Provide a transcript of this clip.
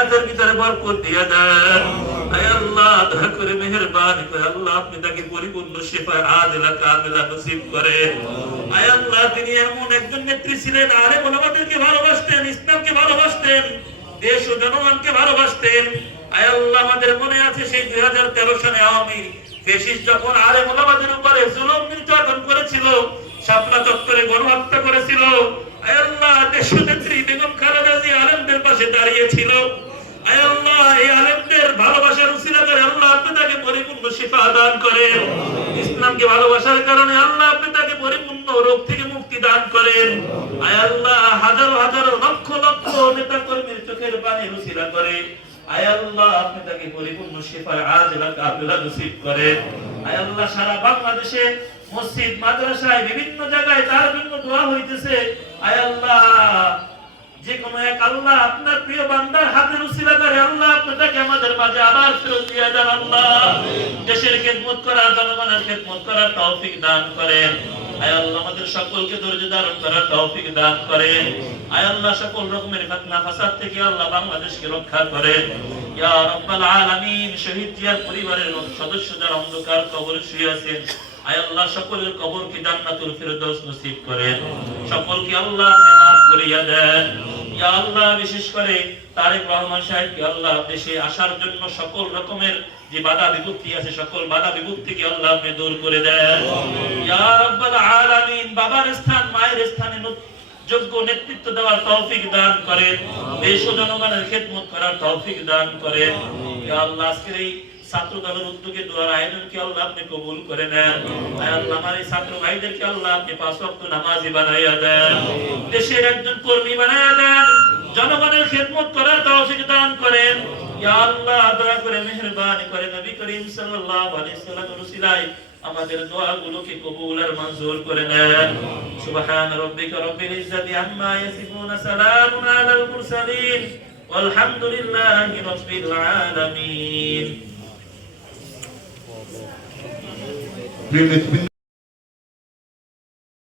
হায়াতের ভিতরে বরকত দিয়ে দেন। আয় আল্লাহ দয়া করে মেহেরবানি করে আল্লাহ আপনি তাকে পরিপূর্ণ শিফায়ে আদিলা কামিলা নসিব করেন। আয় আল্লাহ তিনি এমন একজন নেত্রী ছিলেন, আলেম ওলামাদেরকে ভালোবাসতেন, ইসলামকে ভালোবাসতেন, দেশ ও জনগণকে ভালোবাসতেন। আয় আল্লাহ আমাদের মনে আছে সেই 2013 সালে আওয়ামী ফ্যাসিস্ট যখন আলেম ওলামাদের উপরে জুলুম নির্যাতন করেছিল, শাপলা চত্বরে গণহত্যা করেছিল, আয় আল্লাহ দেশনেত্রী বেগম খালেদা জিয়া আলেমদের পাশে দাঁড়িয়েছিল। আয় আল্লাহ এই আলেমদের ভালোবাসার উসিলা করে আল্লাহ আপনি তাকে পরিপূর্ণ শিফা দান করেন। ইসলামকে ভালোবাসার কারণে আল্লাহ আপনি তাকে পরিপূর্ণ রোগ থেকে মুক্তি দান করেন। আয় আল্লাহ হাজারো হাজারো লক্ষ লক্ষ নেতা কর্মীর চোখের পানির উসিলা করে আয় আল্লাহ আপনি তাকে পরিপূর্ণ শিফায়ে আজিলা কামিলা নসিব করেন। আয় আল্লাহ সারা বাংলাদেশে মসজিদ মাদ্রাসায় বিভিন্ন জায়গায় তার জন্য দোয়া হইতেছে। আয় আল্লাহ যে কোন এক আল্লাহ আপনার প্রিয় বান্দার হাতের উসিলা করে আল্লাহ আপনি তাকে আমাদের মাঝে আবার ফেরত দিয়ে দেন। আল্লাহ দেশের খেদমত করার, জনগণের খেদমত করার তৌফিক দান করেন। আয় আল্লাহ আমাদের সকলকে ধৈর্য ধারণ করার তৌফিক দান করেন। আয় আল্লাহ সকল রকমের ফিতনা ফাসাদ থেকে আল্লাহ বাংলাদেশকে রক্ষা করেন। ইয়া রাব্বাল আলামিন শহীদ জিয়ার পরিবারের সদস্য যারা অন্ধকার কবরে শুয়ে আছেন, আয় আল্লাহ সকলের কবরকে জান্নাতুল ফিরদৌস নসিব করেন। সকলকে আল্লাহ আপনি মাফ করিয়া দেন। ইয়া আল্লাহ বিশেষ করে তারেক রহমান সাহেবকে আল্লাহ দেশে আসার জন্য সকল রকমের যে বাধা বিপত্তি আছে সকল বাধা বিপত্তিকে আল্লাহ আপনি দূর করে দেন। ইয়া রাব্বাল আলামিন বাবার স্থান মায়ের স্থানে যোগ্য নেতৃত্ব দেওয়ার তৌফিক দান করেন। দেশ ও জনগণের খেদমত করার তৌফিক দান করেন। ইয়া আল্লাহ আজকের এই ছাত্র দলের উদ্যোগে দোয়ার আয়োজনকে আল্লাহ আপনি কবুল করে নেন। আয় আল্লাহ আমার এই ছাত্র ভাইদেরকে আল্লাহ আপনি 5 ওয়াক্ত নামাজি বানাইয়া দেন, দেশের একজন কর্মী বানাইয়া দেন, জনগণের খেদমত করার তৌফিক দান করেন। ইয়া আল্লাহ দয়া করে মেহেরবানি করে নবী করিম সাল্লাল্লাহু আলাইহি ওয়াসাল্লামের উসিলায় আমাদের দোয়াগুলোকে কবুল আর মঞ্জুর করে নেন। সুবহান রাব্বিকা রাব্বিল ইজ্জাতি আম্মা ইয়াসিফুন, সালামুন আলাল মুরসালিন, ওয়ালহামদুলিল্লাহি রাব্বিল আলামিন।